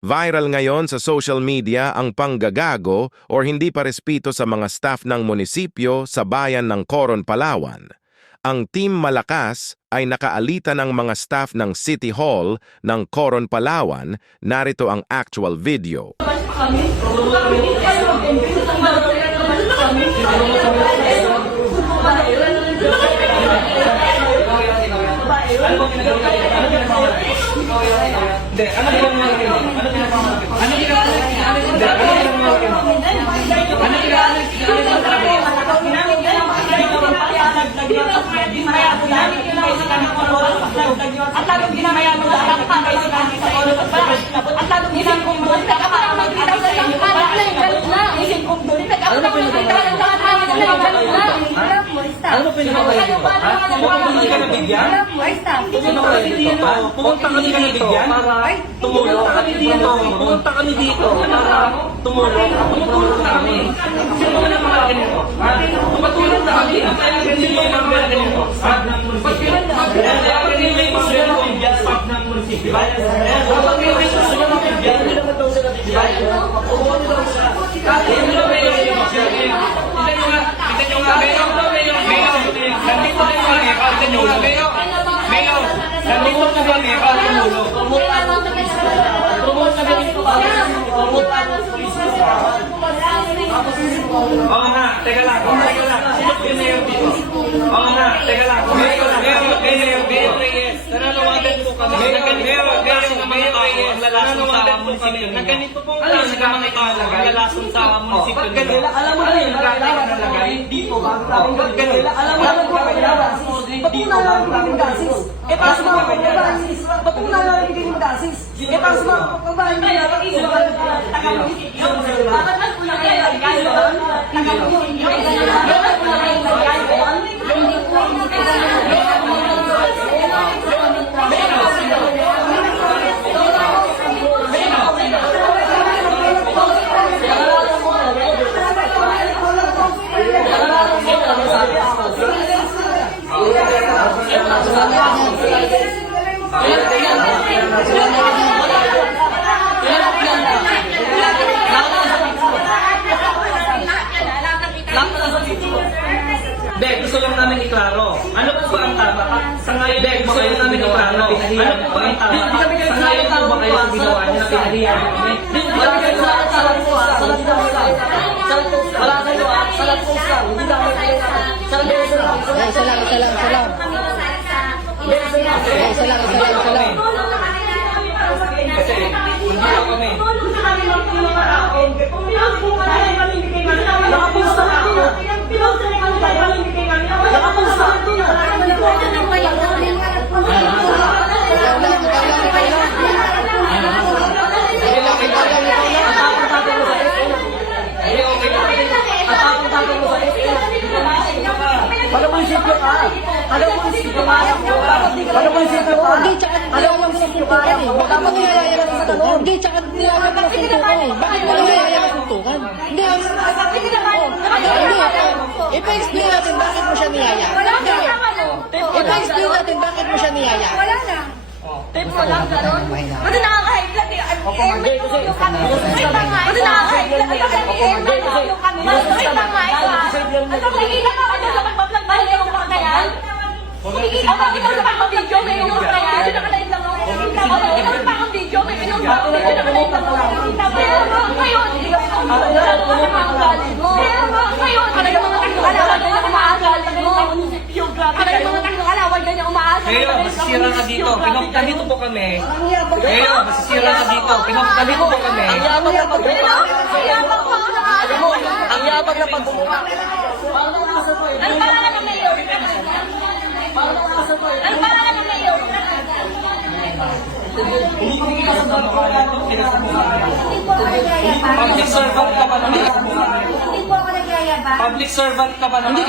Viral ngayon sa social media ang panggagago o hindi parespeto sa mga staff ng munisipyo sa bayan ng Coron, Palawan. Ang Team Malakas ay nakaalita ng mga staff ng City Hall ng Coron, Palawan. Narito ang actual video. At lalong ginamaya mo sa pangkay sa kanya sa ulo at lalong ginamaya mo sa kapag-magkita sa inyo na isin kong doon. Ako na pinagkita ng lahat namin na ganun na. Ano ba pinagkakaya mo? Pumunta ka na bigyan? Pumunta kami dito para tumulong. Pumunta kami dito para tumulong. Tumutulong kami. Sino ba ng mga ganito? Tumutulong na kami. Sino ba ng mga ganito? Staff ng munisipyo. Dapat yung may gusto nyo bigyan staff ng munisipyo. Dapat yung may gusto nyo bigyan. Hindi naman daw sila bigyan. Pumunta daw siya. Hindi naman yung bigyan. Tignan nyo nga. Nandito na yung ekal tumulong. Nandito na yung ekal tumulong. Oo nga, teka lang. Sino yung mayor dito? Oo nga, teka lang. Mayor Reyes. Nananawagan po kami. Mayor Reyes. Nananawagan po kami. Na ganito pong klase ka mga ikalagay. Lalason sa munisipyo nila. Alam mo na yun, nakalagay dito bago namin gawin. Alam mo na dito bago namin gasis. E para sa mga pagbabasis, ba't kung nalalagay yung gasis? E para sa mga pagbabasis, Bek, gusto lang namin iklaro. Ano po ba ang tama? Sa ngayon, Bek, gusto lang namin iklaro. Ano po ba ang tama? Sa ngayon po ba kayo ang ginawa niyo na pinahiya niyo kami? wala kayo sa lampusan. Hindi na kami kayo sa lampusan. Isa lang. Kasi, hindi na kami. Ano munisipyo ka? Ano munisipyo ka? Ano munisipyo ka? Hindi, tsaka niyaya mo ng suntukan eh. Dapat niyaya mo ng suntukan. Hindi, tsaka niyaya mo ng suntukan eh. Bakit mo niyaya ng suntukan? Hindi, ipa-explain natin bakit mo siya niyaya. I-explain natin bakit mo siya niyaya. Wala na. Tape mo lang gano'n? Ba't nakaka-high blood eh? Airman mo yung kami. Wait lang nga. Ba't nakaka-high blood eh? Airman mo yung kami. Wait lang nga. Ano kumikita ka ba sa pagbablog ba yung mga kaya? Kumikita ka ba sa pagbablog may yung mga kaya? Hindi nakalain lang ako. Ano pa akong video? May yung mga kaya? Hindi nakalain lang ako. Pero ngayon, hindi ka umaagali mo. Ngayon, talaga mga tayo-alawan ganyan umaagali mo. Talaga mga tayo-alawan ganyan umaagali. Kayo, masisira ka dito. Pinapalito po kami. Kayo, masisira ka dito. Pinapalito po kami. Ang yabang na pagbuka. Ang yabang na pagbuka. Ano pangalan ng mayor? Ano pangalan ng mayor? Public servant ka ba naman? Hindi po ako nagyayabang. Public servant ka ba naman?